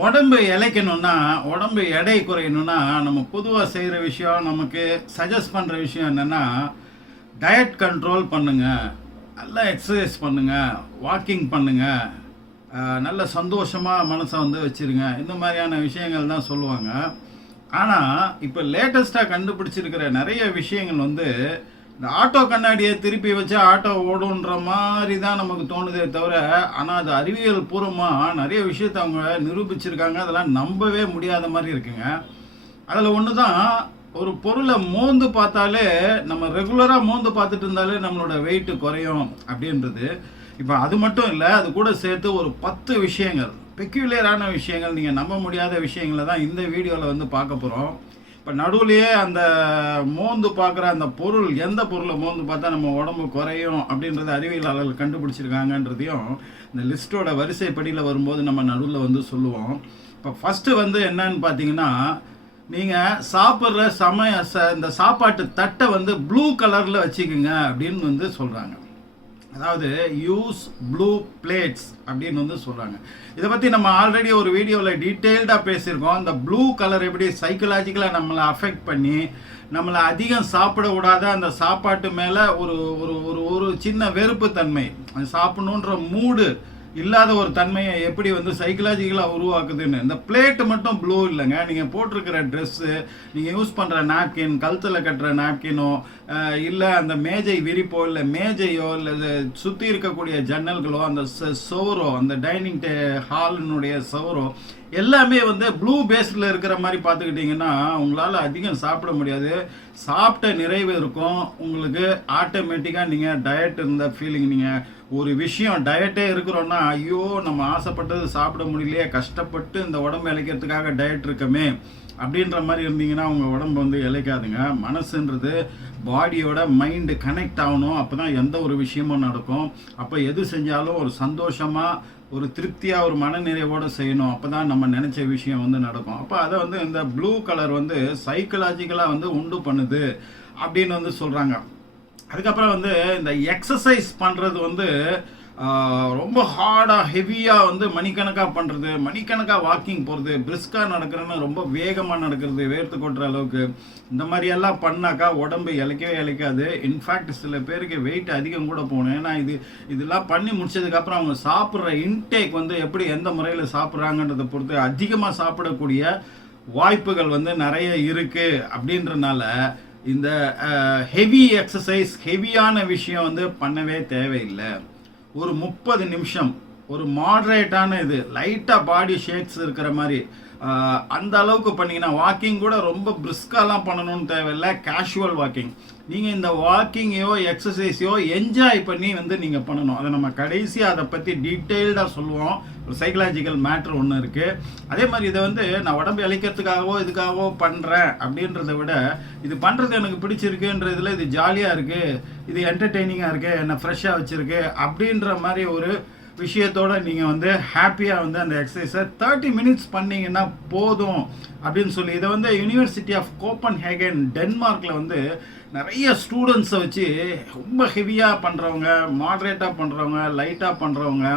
உடம்பு இளைக்கணும்னா, உடம்பு எடை குறையணும்னா, நம்ம பொதுவா செய்ற விஷயம், நமக்கு சஜெஸ்ட் பண்ற விஷயம் என்னன்னா, டயட் கண்ட்ரோல் பண்ணுங்க. நல்லா எக்ஸர்சைஸ் பண்ணுங்க. வாக்கிங் பண்ணுங்க. நல்ல சந்தோஷமா மனச வந்து வச்சிருங்க. இந்த மாதிரியான விஷயங்கள் தான் சொல்லுவாங்க. ஆனா, இப்ப லேட்டஸ்ட்டா கண்டுபிடிச்சிருக்கிற நெறைய விஷயங்கள் வந்து, இந்த ஆட்டோ கண்ணாடிய திருப்பி வச்சா ஆட்டோ ஓடுன்ற மாரி தான் நமக்கு தோணுதே தவிர, ஆனா அது அறிவியல் பூர்வமா நெறைய விஷயத்த அவங்க நிரூபிச்சிருக்காங்க. அதெல்லாம் நம்பவே முடியாத மாரி இருக்குங்க. அதுல ஒண்ணு தான், ஒரு பொருள மோந்து பார்த்தாலே, நம்ம ரெகுலரா மோந்து பார்த்துட்டு இருந்தாலே நம்மளோட வெயிட் குறையும் அப்படின்றது. இப்ப அது மட்டும் இல்ல, அது கூட சேர்த்து ஒரு 10 விஷயங்கள், பெக்யூலியரான விஷயங்கள், நீங்க நம்ப முடியாத விஷயங்கள தான் இந்த வீடியோல வந்து பார்க்க போறோம். இப்ப நடுவுலயே அந்த மோந்து பார்க்குற அந்த பொருள், எந்த பொருள மோந்து பார்த்தா நம்ம உடம்பு குறையும் அப்படின்றத அறிவியலாளர்கள் கண்டுபிடிச்சிருக்காங்கன்றதையும், இந்த லிஸ்ட்டோட வரிசைப்படியில வரும்போது நம்ம நடுவுல வந்து சொல்லுவோம். இப்ப ஃபர்ஸ்ட்டு வந்து என்னன்னு பார்த்தீங்கன்னா, நீங்க சாப்பிடுற இந்த சாப்பாட்டு தட்ட வந்து ப்ளூ கலர்ல வச்சுக்குங்க அப்படின்னு வந்து சொல்றாங்க. அதாவது யூஸ் ப்ளூ பிளேட்ஸ் அப்படின்னு வந்து சொல்றாங்க. இதை பத்தி நம்ம ஆல்ரெடி ஒரு வீடியோவில் டீட்டெயில்டாக பேசியிருக்கோம். இந்த ப்ளூ கலர் எப்படி சைக்கலாஜிக்கலாக நம்மளை அஃபெக்ட் பண்ணி நம்மளை அதிகம் சாப்பிட விடாத அந்த சாப்பாட்டு மேலே ஒரு ஒரு ஒரு ஒரு சின்ன வெறுப்பு தன்மை, சாப்பிடணுன்ற மூடு இல்லாத ஒரு தன்மையை எப்படி வந்து சைக்கலாஜிக்கலாக உருவாக்குதுன்னு. இந்த பிளேட்டு மட்டும் ப்ளூ இல்லைங்க, நீங்கள் போட்டிருக்கிற ட்ரெஸ்ஸு, நீங்கள் யூஸ் பண்ணுற நாப்கின், கழுத்தில் கட்டுற நாப்கினோ, இல்லை அந்த மேஜை விரிப்போ, இல்லை மேஜையோ, இல்லை சுற்றி இருக்கக்கூடிய ஜன்னல்களோ, அந்த சுவரோ, அந்த டைனிங் ஹாலினுடைய சுவரோ எல்லாமே வந்து ப்ளூ பேஸில் இருக்கிற மாதிரி பார்த்துக்கிட்டிங்கன்னா உங்களால் அதிகம் சாப்பிட முடியாது. சாப்பிட்ட நிறைவு இருக்கும் உங்களுக்கு. ஆட்டோமேட்டிக்காக நீங்கள் டயட் இருந்த ஃபீலிங், நீங்கள் ஒரு விஷயம் டயட்டே இருக்கிறோன்னா, ஐயோ நம்ம ஆசைப்பட்டது சாப்பிட முடியலையே, கஷ்டப்பட்டு இந்த உடம்பு இளைக்கிறதுக்காக டயட் இருக்கமே அப்படின்ற மாதிரி இருந்தீங்கன்னா உங்கள் உடம்பு வந்து இளைக்காதுங்க. மனசுன்றது பாடியோட மைண்டு கனெக்ட் ஆகணும். அப்போ தான் எந்த ஒரு விஷயமும் நடக்கும். அப்போ எது செஞ்சாலும் ஒரு சந்தோஷமாக, ஒரு திருப்தியாக, ஒரு மனநிறைவோடு செய்யணும். அப்போ தான் நம்ம நினச்ச விஷயம் வந்து நடக்கும். அப்போ அதை வந்து இந்த ப்ளூ கலர் வந்து சைக்கலாஜிக்கலாக வந்து உண்டு பண்ணுது அப்படின்னு வந்து சொல்கிறாங்க. அதுக்கப்புறம் வந்து இந்த எக்ஸசைஸ் பண்ணுறது வந்து ரொம்ப ஹார்டாக ஹெவியாக வந்து மணிக்கணக்காக பண்ணுறது, மணிக்கணக்காக வாக்கிங் போகிறது, பிரிஸ்காக நடக்கிறேன்னு ரொம்ப வேகமாக நடக்கிறது, வேர்த்து கொட்டுற அளவுக்கு, இந்த மாதிரியெல்லாம் பண்ணாக்கா உடம்பு இளைக்கவே இளைக்காது. இன்ஃபேக்ட் சில பேருக்கு வெயிட் அதிகம் கூட போகணும். ஏன்னா இதெல்லாம் பண்ணி முடிச்சதுக்கப்புறம் அவங்க சாப்பிட்ற இன்டேக் வந்து எப்படி எந்த முறையில் சாப்பிட்றாங்கன்றதை பொறுத்து அதிகமாக சாப்பிடக்கூடிய வாய்ப்புகள் வந்து நிறைய இருக்குது. அப்படின்றனால இந்த ஹெவி எக்ஸசைஸ், ஹெவியான விஷயம் வந்து பண்ணவே தேவையில்லை. ஒரு 30 நிமிஷம், ஒரு மாடரேட்டான இது, லைட்டாக பாடி ஷேக்ஸ் இருக்கிற மாதிரி அந்த அளவுக்கு பண்ணிங்கன்னா, வாக்கிங் கூட ரொம்ப பிரிஸ்காலாம் பண்ணணும்னு தேவையில்லை. கேஷுவல் வாக்கிங், நீங்கள் இந்த வாக்கிங்கையோ எக்ஸசைஸையோ என்ஜாய் பண்ணி வந்து நீங்கள் பண்ணணும். அதை நம்ம கடைசியாக அதை பற்றி டீட்டெயில்டாக சொல்லுவோம். ஒரு சைக்கலாஜிக்கல் மேட்ரு ஒன்று இருக்குது. அதே மாதிரி இதை வந்து நான் உடம்பு இளைக்கிறதுக்காகவோ இதுக்காகவோ பண்ணுறேன் அப்படின்றத விட, இது பண்ணுறது எனக்கு பிடிச்சிருக்குன்றதுல இது ஜாலியாக இருக்குது, இது என்டர்டெய்னிங்காக இருக்குது, என்னை ஃப்ரெஷ்ஷாக வச்சுருக்கு அப்படின்ற மாதிரி ஒரு விஷயத்தோடு நீங்கள் வந்து ஹாப்பியாக வந்து அந்த எக்ஸசைஸை 30 மினிட்ஸ் பண்ணிங்கன்னா போதும் அப்படின்னு சொல்லி, இதை வந்து யூனிவர்சிட்டி ஆஃப் கோப்பன்ஹேகன் டென்மார்க்கில் வந்து நிறைய ஸ்டூடெண்ட்ஸை வச்சு ரொம்ப ஹெவியாக பண்ணுறவங்க, மாட்ரேட்டாக பண்ணுறவங்க, லைட்டாக பண்ணுறவங்க,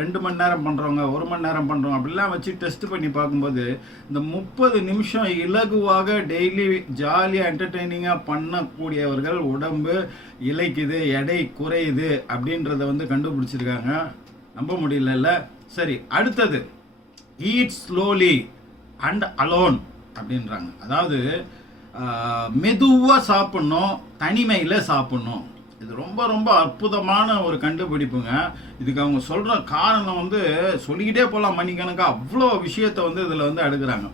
2 மணி நேரம் பண்ணுறவங்க, 1 மணி நேரம் பண்ணுறவங்க, அப்படிலாம் வச்சு டெஸ்ட் பண்ணி பார்க்கும்போது இந்த 30 நிமிஷம் இலகுவாக டெய்லி ஜாலியாக என்டர்டெய்னிங்காக பண்ணக்கூடியவர்கள் உடம்பு இளைக்குது, எடை குறையுது அப்படின்றத வந்து கண்டுபிடிச்சிருக்காங்க. நம்ப முடியல. சரி, அடுத்தது ஈட் ஸ்லோலி அண்ட் அலோன் அப்படின்றாங்க. அதாவது மெதுவாக சாப்பிட்ணும், தனிமையில் சாப்பிட்ணும். இது ரொம்ப ரொம்ப அற்புதமான ஒரு கண்டுபிடிப்புங்க. இதுக்கு அவங்க சொல்கிற காரணம் வந்து சொல்லிக்கிட்டே போகலாம் மணிக்கணக்காக, அவ்வளோ விஷயத்தை வந்து இதில் வந்து அடுக்குறாங்க.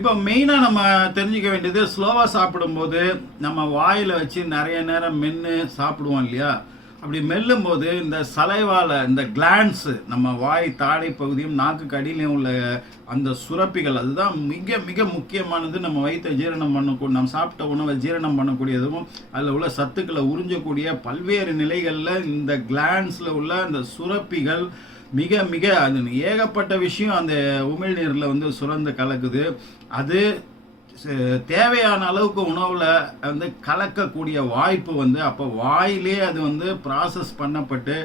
இப்போ மெயினாக நம்ம தெரிஞ்சிக்க வேண்டியது, ஸ்லோவாக சாப்பிடும்போது நம்ம வாயில் வச்சு நிறைய நேரம் மென்று சாப்பிடுவோம் இல்லையா? அப்படி மெல்லும் போது இந்த சலைவால், இந்த கிளான்ஸு, நம்ம வாய் தாடை பகுதியும் நாக்கு கடியிலையும் உள்ள அந்த சுரப்பிகள், அதுதான் மிக மிக முக்கியமானது. நம்ம வயிற்றை ஜீரணம் பண்ணக்கூடிய, நம்ம சாப்பிட்ட உணவை ஜீரணம் பண்ணக்கூடியதும் அதில் உள்ள சத்துக்களை உறிஞ்சக்கூடிய பல்வேறு நிலைகளில் இந்த கிளான்ஸில் உள்ள இந்த சுரப்பிகள் மிக மிக அது ஏகப்பட்ட விஷயம் அந்த உமிழ்நீரில் வந்து சுரந்து கலக்குது. அது தேவையான அளவுக்கு உணவில் வந்து கலக்கக்கூடிய வாய்ப்பு வந்து அப்போ வாயிலே அது வந்து ப்ராசஸ் பண்ணப்பட்டு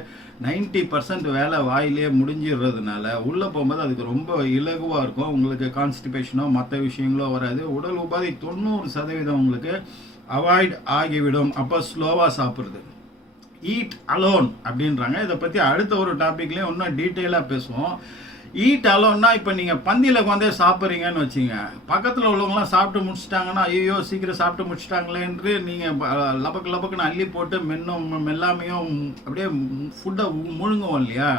90% வேலை வாயிலே முடிஞ்சிடுறதுனால உள்ளே போகும்போது அதுக்கு ரொம்ப இலகுவாக இருக்கும். உங்களுக்கு கான்ஸ்டிபேஷனோ மற்ற விஷயங்களோ வராது. உடல் உபாதை 90% உங்களுக்கு அவாய்ட் ஆகிவிடும். அப்போ ஸ்லோவாக சாப்பிட்றது. ஈட் அலோன் அப்படின்றாங்க. இதை பற்றி அடுத்த ஒரு டாப்பிக்லேயும் இன்னும் டீட்டெயிலாக பேசுவோம். ஈட் அலோன்னா இப்போ நீங்கள் பந்தியில் உட்காந்தே சாப்பிட்றீங்கன்னு வச்சுங்க, பக்கத்தில் உள்ளவங்களாம் சாப்பிட்டு முடிச்சிட்டாங்கன்னா ஐயோ சீக்கிரம் சாப்பிட்டு முடிச்சிட்டாங்களேன்று நீங்கள் லபக்கு லபக்குன்னு அள்ளி போட்டு மெல்லாமையும் அப்படியே ஃபுட்டை முழுங்குவோம் இல்லையா?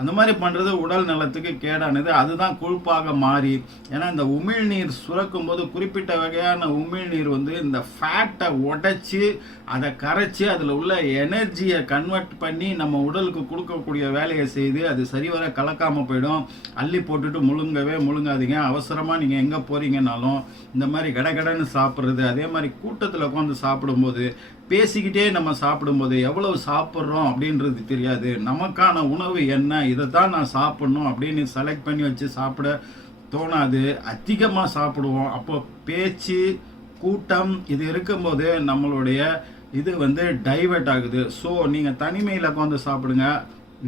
அந்த மாதிரி பண்ணுறது உடல் நலத்துக்கு கேடானது. அதுதான் கொழுப்பாக மாறி, ஏன்னா இந்த உமிழ்நீர் சுரக்கும் போது குறிப்பிட்ட வகையான உமிழ்நீர் வந்து இந்த ஃபேட்டை உடைச்சி அதை கரைச்சி அதில் உள்ள எனர்ஜியை கன்வெர்ட் பண்ணி நம்ம உடலுக்கு கொடுக்கக்கூடிய வேலையை செய்து அது சரிவர கலக்காமல் போயிடும். அள்ளி போட்டுட்டு முழுங்காதீங்க. அவசரமாக நீங்கள் எங்கே போகிறீங்கன்னாலும் இந்த மாதிரி கடகடன்னு சாப்பிட்றது, அதே மாதிரி கூட்டத்தில் உட்காந்து சாப்பிடும்போது பேசிக்கிட்டே நம்ம சாப்பிடும்போது எவ்வளவு சாப்பிட்றோம் அப்படின்றது தெரியாது. நமக்கான உணவு என்ன, இதை தான் நான் சாப்பிட்ணும் அப்படின்னு செலக்ட் பண்ணி வச்சு சாப்பிட தோணாது. அதிகமாக சாப்பிடுவோம். அப்போ பேச்சு கூட்டம் இது இருக்கும்போது நம்மளுடைய இது வந்து டைவர்ட் ஆகுது. ஸோ நீங்கள் தனிமையில் உட்காந்து சாப்பிடுங்க,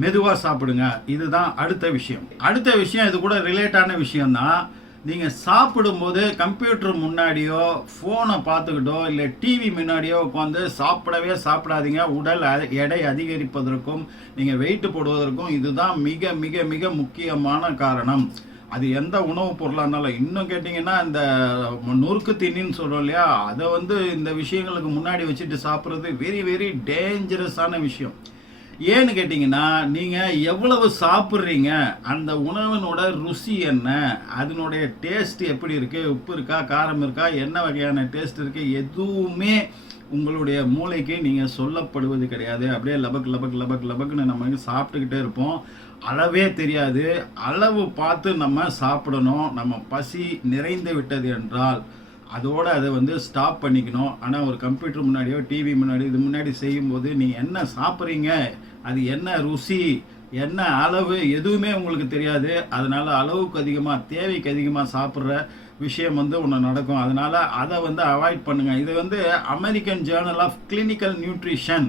மெதுவாக சாப்பிடுங்க. இதுதான் அடுத்த விஷயம். இது கூட ரிலேட்டான விஷயம்தான். நீங்கள் சாப்பிடும்போது கம்ப்யூட்டர் முன்னாடியோ ஃபோனை பார்த்துக்கிட்டோ இல்லை டிவி முன்னாடியோ உட்காந்து சாப்பிடாதீங்க. உடல் எடை அதிகரிப்பதற்கும் நீங்கள் வெயிட் போடுவதற்கும் இதுதான் மிக மிக மிக முக்கியமான காரணம். அது எந்த உணவுப் பொருளாக இருந்தாலும். இன்னும் கேட்டிங்கன்னா இந்த நொறுக்கு தீனின்னு சொல்கிறோம் இல்லையா, அதை வந்து இந்த விஷயங்களுக்கு முன்னாடி வச்சுட்டு சாப்பிட்றது வெரி வெரி டேஞ்சரஸான விஷயம். ஏன்னு கேட்டிங்கன்னா, நீங்கள் எவ்வளவு சாப்பிட்றீங்க, அந்த உணவினோட ருசி என்ன, அதனுடைய டேஸ்ட் எப்படி இருக்குது, உப்பு இருக்கா காரம் இருக்கா, என்ன வகையான டேஸ்ட் இருக்குது, எதுவுமே உங்களுடைய மூளைக்கு நீங்கள் சொல்லப்படுவது கிடையாது. அப்படியே லபக்குன்னு நம்ம சாப்பிட்டுக்கிட்டே இருப்போம். அளவே தெரியாது. அளவு பார்த்து நம்ம சாப்பிடணும். நம்ம பசி நிறைந்து விட்டது என்றால் அதோடு அதை வந்து ஸ்டாப் பண்ணிக்கணும். ஆனால் ஒரு கம்ப்யூட்டர் முன்னாடியோ டிவி முன்னாடி செய்யும்போது நீங்கள் என்ன சாப்பிட்றீங்க, அது என்ன ருசி, என்ன அளவு, எதுவுமே உங்களுக்கு தெரியாது. அதனால் அளவுக்கு அதிகமாக தேவைக்கு அதிகமாக சாப்பிட்ற விஷயம் வந்து ஒன்று நடக்கும். அதனால் அதை வந்து அவாய்ட் பண்ணுங்கள். இது வந்து American journal of clinical nutrition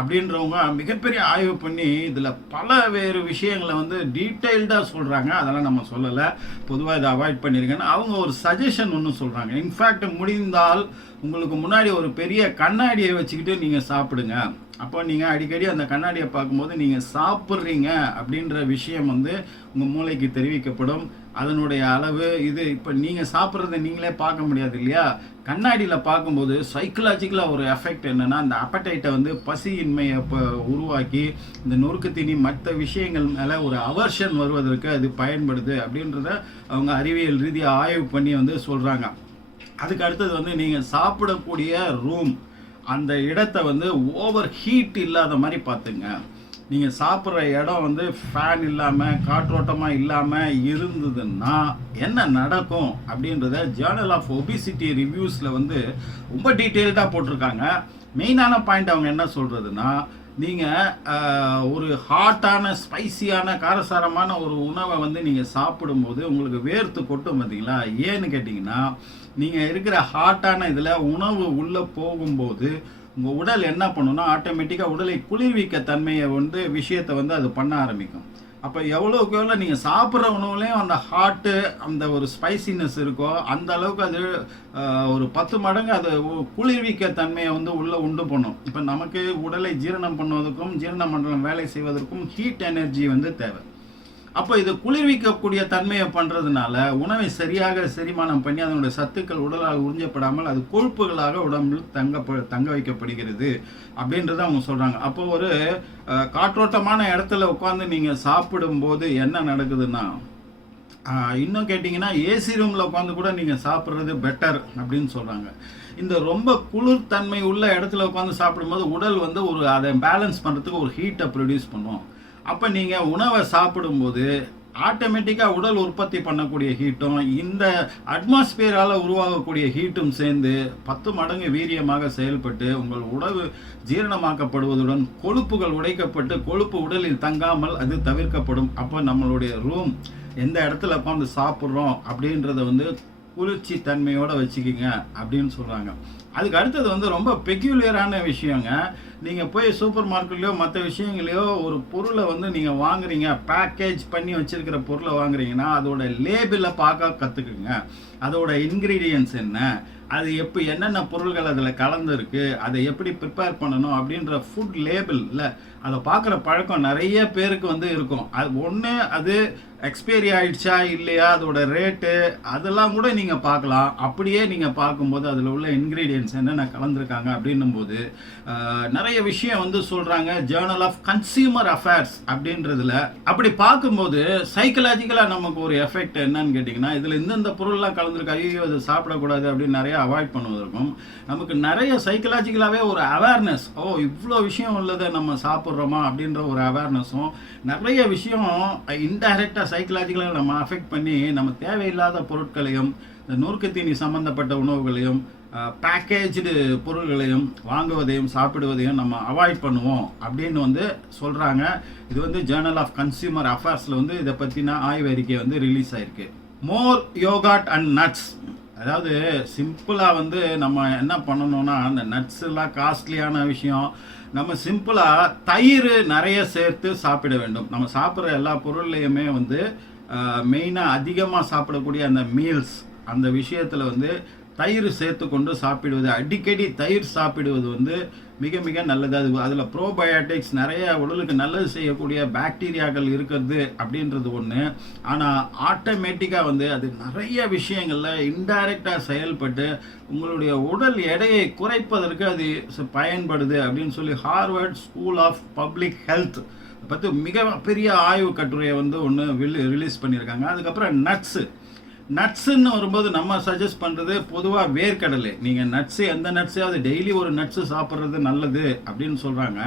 அப்படின்றவங்க மிகப்பெரிய ஆய்வு பண்ணி இதில் பல வேறு விஷயங்களை வந்து டீட்டெயில்டாக சொல்கிறாங்க. அதெல்லாம் நம்ம சொல்லலை, பொதுவாக இதை அவாய்ட் பண்ணியிருக்கேன்னு அவங்க ஒரு சஜஷன் ஒன்று சொல்கிறாங்க. இன்ஃபேக்ட் முடிந்தால் உங்களுக்கு முன்னாடி ஒரு பெரிய கண்ணாடியை வச்சுக்கிட்டு நீங்கள் சாப்பிடுங்க. அப்போ நீங்கள் அடிக்கடி அந்த கண்ணாடியை பார்க்கும்போது நீங்கள் சாப்பிட்றீங்க அப்படின்ற விஷயம் வந்து உங்கள் மூளைக்கு தெரிவிக்கப்படும். அதனுடைய அளவு இது இப்போ நீங்கள் சாப்பிட்றத நீங்களே பார்க்க முடியாது இல்லையா? கண்ணாடியில் பார்க்கும்போது சைக்கலாஜிக்கலாக ஒரு எஃபெக்ட் என்னென்னா, அந்த அப்படைட்டை வந்து பசியின்மையை இப்போ உருவாக்கி இந்த நொறுக்கு தீனி மற்ற விஷயங்கள் மேலே ஒரு அவர்ஷன் வருவதற்கு அது பயன்படுது அப்படின்றத அவங்க அறிவியல் ரீதியாக ஆய்வு பண்ணி வந்து சொல்கிறாங்க. அதுக்கு அடுத்தது வந்து நீங்கள் சாப்பிடக்கூடிய ரூம், அந்த இடத்த வந்து ஓவர் ஹீட் இல்லாத மாதிரி பார்த்துங்க. நீங்கள் சாப்பிட்ற இடம் வந்து ஃபேன் இல்லாமல் காற்றோட்டமாக இல்லாமல் இருந்ததுன்னா என்ன நடக்கும் அப்படின்றத ஜேர்னல் ஆஃப் ஒபிசிட்டி ரிவ்யூஸில் வந்து ரொம்ப டீட்டெயில்டாக போட்டிருக்காங்க. மெயினான பாயிண்ட் அவங்க என்ன சொல்கிறதுனா, நீங்கள் ஒரு ஹாட்டான ஸ்பைசியான காரசாரமான ஒரு உணவை வந்து நீங்கள் சாப்பிடும்போது உங்களுக்கு வேர்த்து கொட்டும் பார்த்தீங்களா? ஏன்னு கேட்டிங்கன்னா, நீங்கள் இருக்கிற ஹாட்டான இதில் உணவு உள்ளே போகும்போது உங்கள் உடல் என்ன பண்ணுன்னா, ஆட்டோமேட்டிக்காக உடலை குளிர்விக்க தன்மையை வந்து விஷயத்தை வந்து அது பண்ண ஆரம்பிக்கும். அப்போ எவ்வளோக்கு எவ்வளோ நீங்கள் சாப்பிட்ற உணவுலேயும் அந்த ஹாட்டு அந்த ஒரு ஸ்பைசினஸ் இருக்கோ அந்த அளவுக்கு அது ஒரு 10 மடங்கு அது குளிர்விக்க தன்மையை வந்து உள்ளே உண்டு பண்ணும். இப்போ நமக்கு உடலை ஜீரணம் பண்ணுவதற்கும் ஜீரண மண்டலம் வேலை செய்வதற்கும் ஹீட் எனர்ஜி வந்து தேவை. அப்போ இது குளிர்விக்கக்கூடிய தன்மையை பண்ணுறதுனால உணவை சரியாக செரிமானம் பண்ணி அதனுடைய சத்துக்கள் உடலால் உறிஞ்சப்படாமல் அது கொழுப்புகளாக உடம்பில் தங்க வைக்கப்படுகிறது அப்படின்றத அவங்க சொல்கிறாங்க. அப்போ ஒரு காற்றோட்டமான இடத்துல உட்காந்து நீங்கள் சாப்பிடும்போது என்ன நடக்குதுன்னா, இன்னும் கேட்டிங்கன்னா ஏசி ரூமில் உட்காந்து கூட நீங்கள் சாப்பிட்றது பெட்டர் அப்படின்னு சொல்கிறாங்க. இந்த ரொம்ப குளிர்தன்மை உள்ள இடத்துல உட்காந்து சாப்பிடும்போது உடல் வந்து அதை பேலன்ஸ் பண்ணுறதுக்கு ஒரு ஹீட்டை ப்ரொடியூஸ் பண்ணும். அப்போ நீங்கள் உணவை சாப்பிடும்போது ஆட்டோமேட்டிக்காக உடல் உற்பத்தி பண்ணக்கூடிய ஹீட்டும் இந்த அட்மாஸ்பியரால் உருவாகக்கூடிய ஹீட்டும் சேர்ந்து 10 மடங்கு வீரியமாக செயல்பட்டு உங்கள் உணவு ஜீரணமாக்கப்படுவதுடன் கொழுப்புகள் உடைக்கப்பட்டு கொழுப்பு உடலில் தங்காமல் அது தவிர்க்கப்படும். அப்போ நம்மளுடைய ரூம் எந்த இடத்துல உட்காந்து சாப்பிட்றோம் அப்படின்றத வந்து குளிர்ச்சி தன்மையோடு வச்சுக்கிங்க அப்படின்னு சொல்கிறாங்க. அதுக்கு அடுத்தது வந்து ரொம்ப பெக்யூலியரான விஷயங்க. நீங்கள் போய் சூப்பர் மார்க்கெட்லையோ மற்ற விஷயங்களையோ ஒரு பொருளை வந்து நீங்கள் வாங்குறீங்க, பேக்கேஜ் பண்ணி வச்சுருக்கிற பொருளை வாங்குறீங்கன்னா அதோட லேபிளை பார்க்க கற்றுக்குங்க. அதோட இன்க்ரீடியன்ட்ஸ் என்ன, அது என்னென்ன பொருள்கள் அதில் கலந்துருக்கு, அதை எப்படி ப்ரிப்பேர் பண்ணணும் அப்படின்ற ஃபுட் லேபிளில் அதை பார்க்குற பழக்கம் நிறைய பேருக்கு வந்து இருக்கும். அது ஒன்று, அது எக்ஸ்பைரி ஆகிடுச்சா இல்லையா, அதோட ரேட்டு அதெல்லாம் கூட நீங்கள் பார்க்கலாம். அப்படியே நீங்கள் பார்க்கும்போது அதில் உள்ள இன்க்ரீடியன்ட்ஸ் என்னென்ன கலந்துருக்காங்க அப்படின்னும் போது நிறைய விஷயம் வந்து சொல்கிறாங்க. ஜேர்னல் ஆஃப் கன்சியூமர் அஃபேர்ஸ் அப்படின்றதுல அப்படி பார்க்கும்போது சைக்கலாஜிக்கலாக நமக்கு ஒரு எஃபெக்ட் என்னன்னு கேட்டிங்கன்னா, இதில் இந்தந்த பொருள்லாம் கலந்துருக்கு, ஐயோ அது சாப்பிடக்கூடாது அப்படின்னு நிறைய அவாய்ட் பண்ணுவதற்கும், நமக்கு நிறைய சைக்கலாஜிக்கலாகவே ஒரு அவேர்னஸ், இவ்வளோ விஷயம் உள்ளதை நம்ம சாப்பிட்றோமா அப்படின்ற ஒரு அவேர்னஸும், நிறைய விஷயம் இன்டைரக்டாக சைக்கலாஜிக்கலாக நம்ம அஃபெக்ட் பண்ணி நம்ம தேவையில்லாத பொருட்களையும், இந்த நொறுக்கு தீனி சம்மந்தப்பட்ட உணவுகளையும், பேக்கேஜ்டு பொருள்களையும் வாங்குவதையும் சாப்பிடுவதையும் நம்ம அவாய்ட் பண்ணுவோம் அப்படின்னு வந்து சொல்கிறாங்க. இது வந்து ஜேர்னல் ஆஃப் கன்சியூமர் அஃபேர்ஸில் வந்து இதை பற்றின ஆய்வறிக்கை வந்து ரிலீஸ் ஆயிருக்கு. மோர் யோகாட் அண்ட் நட்ஸ், அதாவது சிம்பிளாக வந்து நம்ம என்ன பண்ணணும்னா, அந்த நட்ஸ் எல்லாம் காஸ்ட்லியான விஷயம், நம்ம சிம்பிளாக தயிர் நிறைய சேர்த்து சாப்பிட வேண்டும். நம்ம சாப்பிட்ற எல்லா பொருள்லையுமே வந்து மெயினாக அதிகமாக சாப்பிடக்கூடிய அந்த மீல்ஸ், அந்த விஷயத்தில் வந்து தயிர் சேர்த்து கொண்டு சாப்பிடுவது, அடிக்கடி தயிர் சாப்பிடுவது வந்து மிக மிக நல்லது. அதில் ப்ரோபயோட்டிக்ஸ், நிறைய உடலுக்கு நல்லது செய்யக்கூடிய பாக்டீரியாக்கள் இருக்கிறது அப்படின்றது ஒன்று. ஆனால் ஆட்டோமேட்டிக்காக வந்து அது நிறைய விஷயங்களில் இன்டைரக்டாக செயல்பட்டு உங்களுடைய உடல் எடையை குறைப்பதற்கு அது பயன்படுது அப்படின்னு சொல்லி Harvard school of public health பற்றி மிகப்பெரிய ஆய்வு கட்டுரையை வந்து ஒன்று ரிலீஸ் பண்ணியிருக்காங்க. அதுக்கப்புறம் நட்ஸுன்னு வரும்போது நம்ம சஜஸ்ட் பண்ணுறது பொதுவாக வேர்க்கடலை. நீங்கள் நட்ஸு, எந்த நட்ஸையாவது டெய்லி ஒரு நட்ஸு சாப்பிட்றது நல்லது அப்படின்னு சொல்கிறாங்க.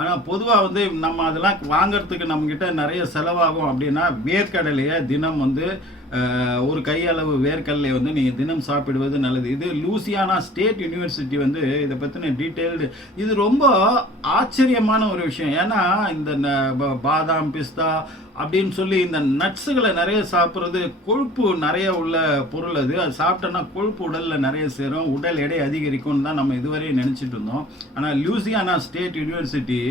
ஆனால் பொதுவாக வந்து நம்ம அதெல்லாம் வாங்கிறதுக்கு நம்மக்கிட்ட நிறைய செலவாகும். அப்படின்னா வேர்க்கடலையை தினம் வந்து ஒரு கையளவு வேர்க்கடலை வந்து நீங்கள் தினம் சாப்பிடுவது நல்லது. இது லூசியானா ஸ்டேட் யூனிவர்சிட்டி வந்து இதை பற்றின டீட்டெயில்டு, இது ரொம்ப ஆச்சரியமான ஒரு விஷயம். ஏன்னா இந்த பாதாம், பிஸ்தா அப்படின்னு சொல்லி இந்த நட்ஸுகளை நிறைய சாப்பிட்றது கொழுப்பு நிறைய உள்ள பொருள். அது சாப்பிட்டோன்னா கொழுப்பு உடலில் நிறைய சேரும், உடல் எடை அதிகரிக்கும்னு தான் நம்ம இதுவரையும் நினச்சிட்டு இருந்தோம். ஆனால் லூசியானா ஸ்டேட் யூனிவர்சிட்டி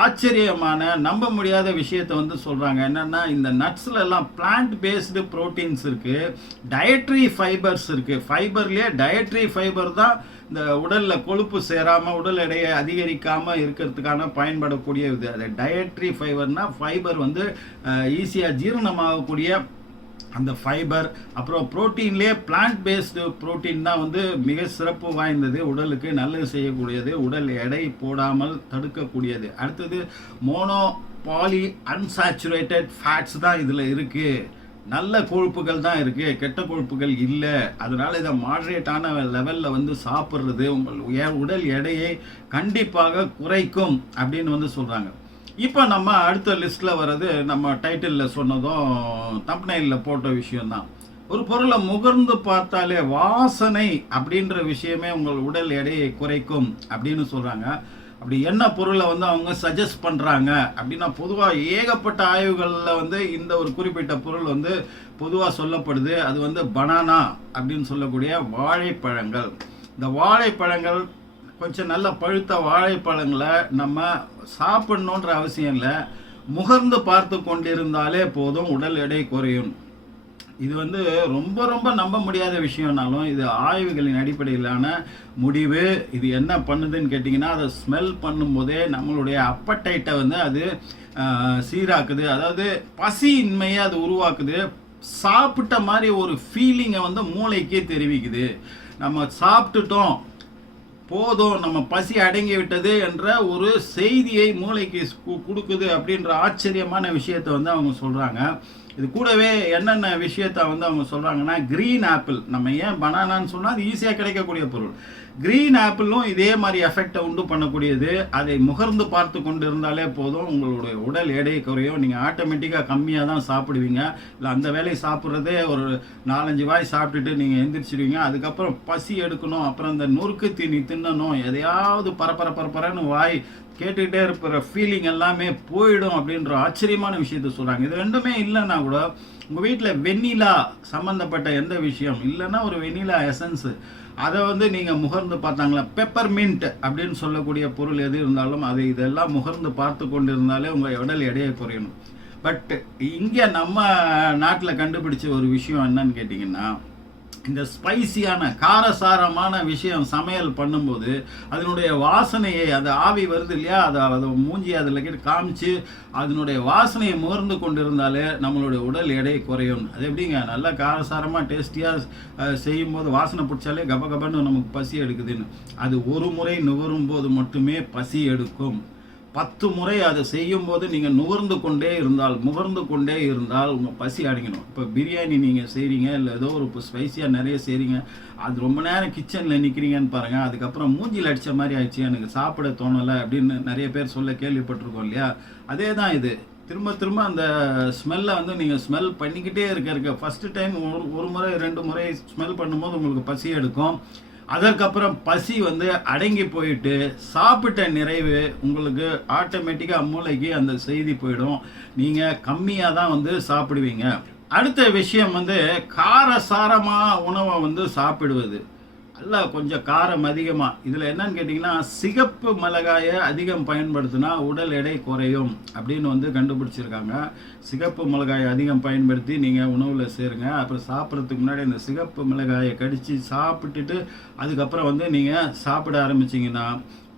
ஆச்சரியமான நம்ப முடியாத விஷயத்தை வந்து சொல்கிறாங்க. என்னென்னா, இந்த நட்ஸில் எல்லாம் பிளான்ட் பேஸ்டு ப்ரோட்டீன்ஸ் இருக்குது, டயட்ரி ஃபைபர்ஸ் இருக்குது. ஃபைபர்லேயே டயட்ரி ஃபைபர் தான் இந்த உடலில் கொழுப்பு சேராமல் உடல் எடையை அதிகரிக்காமல் இருக்கிறதுக்கான பயன்படக்கூடிய இது. அது டயட்ரி ஃபைபர்னால் ஃபைபர் வந்து ஈஸியாக ஜீரணமாகக்கூடிய அந்த ஃபைபர். அப்புறம் ப்ரோட்டீன்லேயே பிளான்ட் பேஸ்டு ப்ரோட்டீன் தான் வந்து மிக சிறப்பு வாய்ந்தது, உடலுக்கு நல்லது செய்யக்கூடியது, உடல் எடை போடாமல் தடுக்கக்கூடியது. அடுத்தது மோனோ பாலி அன்சாச்சுரேட்டட் ஃபேட்ஸ் தான் இதில் இருக்குது. நல்ல கொழுப்புகள் தான் இருக்குது, கெட்ட கொழுப்புகள் இல்லை. அதனால் இதை மாடரேட்டான லெவலில் வந்து சாப்பிட்றது உங்கள் உடல் எடையை கண்டிப்பாக குறைக்கும் அப்படின்னு வந்து சொல்கிறாங்க. இப்போ நம்ம அடுத்த லிஸ்ட்டில் வர்றது நம்ம டைட்டிலில் சொன்னதும் தம்ப்நெயிலில் போட்ட விஷயம்தான். ஒரு பொருளை முகர்ந்து பார்த்தாலே வாசனை அப்படின்ற விஷயமே உங்கள் உடல் எடையை குறைக்கும் அப்படின்னு சொல்கிறாங்க. அப்படி என்ன பொருளை வந்து அவங்க சஜஸ்ட் பண்ணுறாங்க அப்படின்னா, பொதுவாக ஏகப்பட்ட ஆய்வுகளில் வந்து இந்த ஒரு குறிப்பிட்ட பொருள் வந்து பொதுவாக சொல்லப்படுது. அது வந்து பனானா அப்படின்னு சொல்லக்கூடிய வாழைப்பழங்கள். இந்த வாழைப்பழங்கள் கொஞ்சம் நல்ல பழுத்த வாழைப்பழங்களை நம்ம சாப்பிடணுன்ற அவசியம் இல்லை, முகர்ந்து பார்த்து கொண்டிருந்தாலே போதும் உடல் எடை குறையும். இது வந்து ரொம்ப ரொம்ப நம்ப முடியாத விஷயம்னாலும் இது ஆய்வுகளின் அடிப்படையிலான முடிவு. இது என்ன பண்ணுதுன்னு கேட்டிங்கன்னா, அதை ஸ்மெல் பண்ணும்போதே நம்மளுடைய அப்படைட்டை வந்து அது சீராக்குது. அதாவது பசியின்மையை அது உருவாக்குது. சாப்பிட்ட மாதிரி ஒரு ஃபீலிங்கை வந்து மூளைக்கே தெரிவிக்குது. நம்ம சாப்பிட்டுட்டோம், போதும், நம்ம பசி அடங்கி விட்டது என்ற ஒரு செய்தியை மூளைக்கு கொடுக்குது அப்படின்ற ஆச்சரியமான விஷயத்தை வந்து அவங்க சொல்கிறாங்க. இது கூடவே என்னென்ன விஷயத்த வந்து அவங்க சொல்கிறாங்கன்னா, க்ரீன் ஆப்பிள், நம்ம ஏன் பனானான்னு சொன்னால் அது ஈஸியாக கிடைக்கக்கூடிய பொருள். க்ரீன் ஆப்பிளும் இதே மாதிரி எஃபெக்டை உண்டு பண்ணக்கூடியது. அதை முகர்ந்து பார்த்து கொண்டு இருந்தாலே போதும் உங்களுடைய உடல் எடை குறையும். நீங்கள் ஆட்டோமேட்டிக்காக கம்மியாக தான் சாப்பிடுவீங்க. இல்லை அந்த வேலையை சாப்பிட்றதே ஒரு 4-5 வாய் சாப்பிட்டுட்டு நீங்கள் எந்திரிச்சிடுவீங்க. அதுக்கப்புறம் பசி எடுக்கணும், அப்புறம் இந்த நொறுக்கு தீனி தின்னணும், எதையாவது பரப்பரன்னு வாய் கேட்டுக்கிட்டே இருக்கிற ஃபீலிங் எல்லாமே போயிடும் அப்படின்ற ஆச்சரியமான விஷயத்த சொல்கிறாங்க. இது ரெண்டுமே இல்லைன்னா கூட உங்கள் வீட்டில் வெண்ணிலா சம்மந்தப்பட்ட எந்த விஷயம் இல்லைன்னா ஒரு வெண்ணிலா எசன்ஸு அதை வந்து நீங்கள் முகர்ந்து பார்த்தாங்களா, பெப்பர் மின்ட் அப்படின்னு சொல்லக்கூடிய பொருள் எது இருந்தாலும் அது இதெல்லாம் முகர்ந்து பார்த்து கொண்டு இருந்தாலே உங்கள் உடல் எடையை குறையணும். பட் இங்கே நம்ம நாட்டில் கண்டுபிடிச்ச ஒரு விஷயம் என்னன்னு கேட்டிங்கன்னா, இந்த ஸ்பைசியான காரசாரமான விஷயம் சமையல் பண்ணும்போது அதனுடைய வாசனையை, அது ஆவி வருது இல்லையா, அதை மூஞ்சி அதில் கிட்ட காமிச்சு அதனுடைய வாசனையை முகர்ந்து கொண்டு இருந்தாலே நம்மளுடைய உடல் எடை குறையும். அது எப்படிங்க, நல்லா காரசாரமாக டேஸ்டியாக செய்யும்போது வாசனை பிடிச்சாலே கப கபன்னு நமக்கு பசி எடுக்குதுன்னு. அது ஒரு முறை நுகரும் போது மட்டுமே பசி எடுக்கும். 10 முறை அதை செய்யும்போது நீங்கள் முகர்ந்து கொண்டே இருந்தால் உங்கள் பசி அடங்கிடும். இப்போ பிரியாணி நீங்கள் செய்கிறீங்க, இல்லை ஏதோ ஒரு ஸ்பைஸியாக நிறைய செய்கிறீங்க, அது ரொம்ப நேரம் கிச்சனில் நிற்கிறீங்கன்னு பாருங்கள், அதுக்கப்புறம் மூஞ்சில் அடித்த மாதிரி ஆயிடுச்சு, எனக்கு சாப்பிட தோணலை அப்படின்னு நிறைய பேர் சொல்ல கேள்விப்பட்டிருக்கோம் இல்லையா. அதே தான் இது. திரும்ப திரும்ப அந்த ஸ்மெல்லை வந்து நீங்கள் ஸ்மெல் பண்ணிக்கிட்டே இருக்க ஃபஸ்ட்டு டைம் ஒரு முறை 2 முறை ஸ்மெல் பண்ணும்போது உங்களுக்கு பசி எடுக்கும். அதற்கப்புறம் பசி வந்து அடங்கி போயிட்டு சாப்பிட்ட நிறைவு உங்களுக்கு ஆட்டோமேட்டிக்காக மூளைக்கு அந்த செய்தி போயிடும். நீங்கள் கம்மியாக தான் வந்து சாப்பிடுவீங்க. அடுத்த விஷயம் வந்து காரசாரமாக உணவை வந்து சாப்பிடுவது. நல்லா கொஞ்சம் காரம் அதிகமாக. இதில் என்னன்னு கேட்டிங்கன்னா, சிகப்பு மிளகாயை அதிகம் பயன்படுத்தினா உடல் எடை குறையும் அப்படின்னு வந்து கண்டுபிடிச்சிருக்காங்க. சிகப்பு மிளகாயை அதிகம் பயன்படுத்தி நீங்கள் உணவில் சேருங்க. அப்புறம் சாப்பிட்றதுக்கு முன்னாடி இந்த சிகப்பு மிளகாயை கடித்து சாப்பிட்டுட்டு அதுக்கப்புறம் வந்து நீங்கள் சாப்பிட ஆரம்பிச்சிங்கன்னா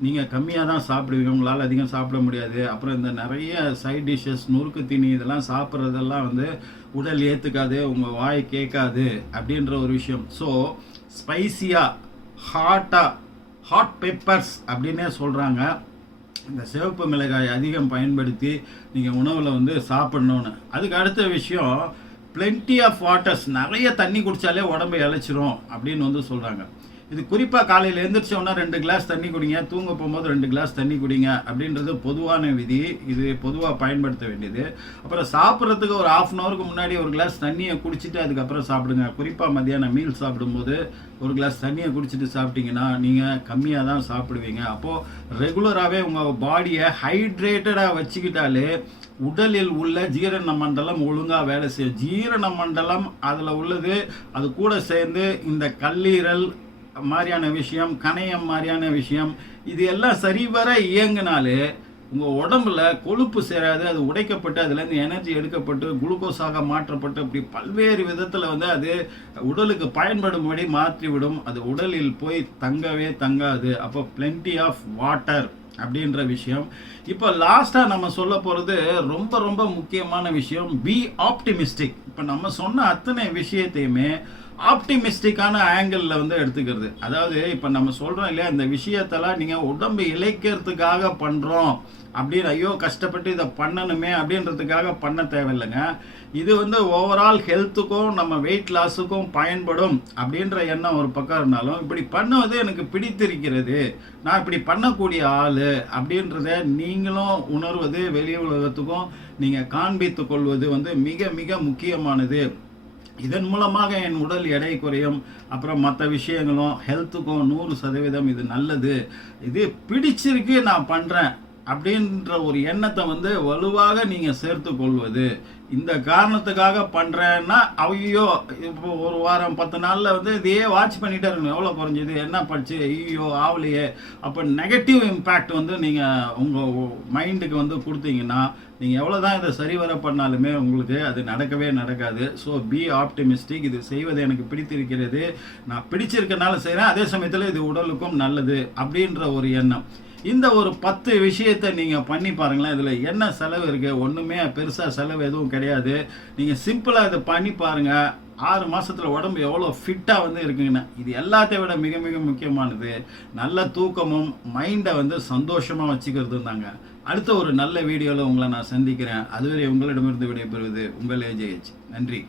நீங்கள் கம்மியாக தான் சாப்பிடுவீங்க, உங்களால் அதிகம் சாப்பிட முடியாது. அப்புறம் இந்த நிறைய சைட் டிஷ்ஷஸ், நுறுக்கு தீனி இதெல்லாம் சாப்பிட்றதெல்லாம் வந்து உடல் ஏற்றுக்காது, உங்கள் வாய் கேட்காது அப்படின்ற ஒரு விஷயம். ஸோ ஸ்பைசியாக ஹாட் பெப்பர்ஸ் அப்படின்னே சொல்கிறாங்க. இந்த சிவப்பு மிளகாய் அதிகம் பயன்படுத்தி நீங்கள் உணவில் வந்து சாப்பிட்ணுன்னு. அதுக்கு அடுத்த விஷயம், பிளென்டி ஆஃப் வாட்டர்ஸ், நிறைய தண்ணி குடித்தாலே உடம்பை இழைச்சிரும் அப்படின்னு வந்து சொல்கிறாங்க. இது குறிப்பாக காலையில் எழுந்திரிச்சோன்னா 2 கிளாஸ் தண்ணி குடிங்க, தூங்க போகும்போது 2 கிளாஸ் தண்ணி குடிங்க அப்படின்றது பொதுவான விதி. இது பொதுவாக பயன்படுத்த வேண்டியது. அப்புறம் சாப்பிட்றதுக்கு ஒரு 1/2 அன் ஹவருக்கு முன்னாடி 1 கிளாஸ் தண்ணியை குடிச்சிட்டு அதுக்கப்புறம் சாப்பிடுங்க. குறிப்பாக மத்தியானம் மீல் சாப்பிடும்போது 1 கிளாஸ் தண்ணியை குடிச்சிட்டு சாப்பிட்டீங்கன்னா நீங்கள் கம்மியாக தான் சாப்பிடுவீங்க. அப்போது ரெகுலராகவே உங்கள் பாடியை ஹைட்ரேட்டடாக வச்சுக்கிட்டாலே உடலில் உள்ள ஜீரண மண்டலம் ஒழுங்காக வேலை செய்யும். ஜீரண மண்டலம் அதில் உள்ளது, அது கூட சேர்ந்து இந்த கல்லீரல் மாதிரியான விஷயம், கணையம் மாதிரியான விஷயம், இது எல்லாம் சரிவர இயங்கினாலே உங்கள் உடம்புல கொழுப்பு சேராது. அது உடைக்கப்பட்டு அதுலேருந்து எனர்ஜி எடுக்கப்பட்டு குளுக்கோஸாக மாற்றப்பட்டு அப்படி பல்வேறு விதத்தில் வந்து அது உடலுக்கு பயன்படும்படி மாற்றிவிடும். அது உடலில் போய் தங்கவே தங்காது. அப்போ பிளென்டி ஆஃப் வாட்டர் அப்படின்ற விஷயம். இப்போ லாஸ்ட்டாக நம்ம சொல்ல போகிறது ரொம்ப ரொம்ப முக்கியமான விஷயம், பி ஆப்டிமிஸ்டிக். இப்போ நம்ம சொன்ன அத்தனை விஷயத்தையுமே ஆப்டிமிஸ்டிக்கான ஆங்கிளில் வந்து எடுத்துக்கிறது. அதாவது இப்போ நம்ம சொல்கிறோம் இல்லையா, இந்த விஷயத்தெல்லாம் நீங்கள் உடம்பு இழைக்கிறதுக்காக பண்ணுறோம் அப்படின்னு, ஐயோ கஷ்டப்பட்டு இதை பண்ணணுமே அப்படின்றதுக்காக பண்ண தேவையில்லைங்க. இது வந்து ஓவரால் ஹெல்த்துக்கும் நம்ம வெயிட் லாஸுக்கும் பயன்படும் அப்படின்ற எண்ணம் ஒரு பக்கம் இருந்தாலும், இப்படி பண்ணுவது எனக்கு பிடித்திருக்கிறது, நான் இப்படி பண்ணக்கூடிய ஆள் அப்படின்றத நீங்களும் உணர்வது, வெளி உலகத்துக்கும் நீங்கள் காண்பித்து கொள்வது வந்து மிக மிக முக்கியமானது. இதன் மூலமாக என் உடல் எடை குறையும். அப்புறம் மற்ற விஷயங்களும் ஹெல்த்துக்கும் 100% இது நல்லது, இது பிடிச்சிருக்கு, நான் பண்ணுறேன் அப்படின்ற ஒரு எண்ணத்தை வந்து வலுவாக நீங்கள் சேர்த்து கொள்வது. இந்த காரணத்துக்காக பண்ணுறேன்னா, ஐயோ இப்போ ஒரு வாரம் 10 நாளில் வந்து இதையே வாட்ச் பண்ணிகிட்டே இருக்கணும், எவ்வளோ குறைஞ்சிது, என்ன படிச்சு, ஐயோ ஆவலையே. அப்போ நெகட்டிவ் இம்பேக்ட் வந்து நீங்கள் உங்கள் மைண்டுக்கு வந்து கொடுத்தீங்கன்னா நீங்கள் எவ்வளோ தான் இதை சரிவர பண்ணாலுமே உங்களுக்கு அது நடக்கவே நடக்காது. So be optimistic. இது செய்வது எனக்கு பிடித்திருக்கிறது, நான் பிடிச்சிருக்கனால செய்கிறேன், அதே சமயத்தில் இது உடலுக்கும் நல்லது அப்படின்ற ஒரு எண்ணம். இந்த ஒரு 10 விஷயத்தை நீங்கள் பண்ணி பாருங்களேன். இதில் என்ன செலவு இருக்குது, ஒன்றுமே பெருசாக செலவு எதுவும் கிடையாது. நீங்கள் சிம்பிளாக இதை பண்ணி பாருங்கள். 6 மாதத்தில் உடம்பு எவ்வளோ ஃபிட்டாக வந்து இருக்குங்கண்ணா. இது எல்லாத்தையும் விட மிக மிக முக்கியமானது நல்ல தூக்கமும் மைண்டை வந்து சந்தோஷமாக வச்சுக்கிறது தாங்க. அடுத்த ஒரு நல்ல வீடியோவில் உங்களை நான் சந்திக்கிறேன். அதுவரை உங்களிடமிருந்து விடைபெறுவது உங்கள் AJH. நன்றி.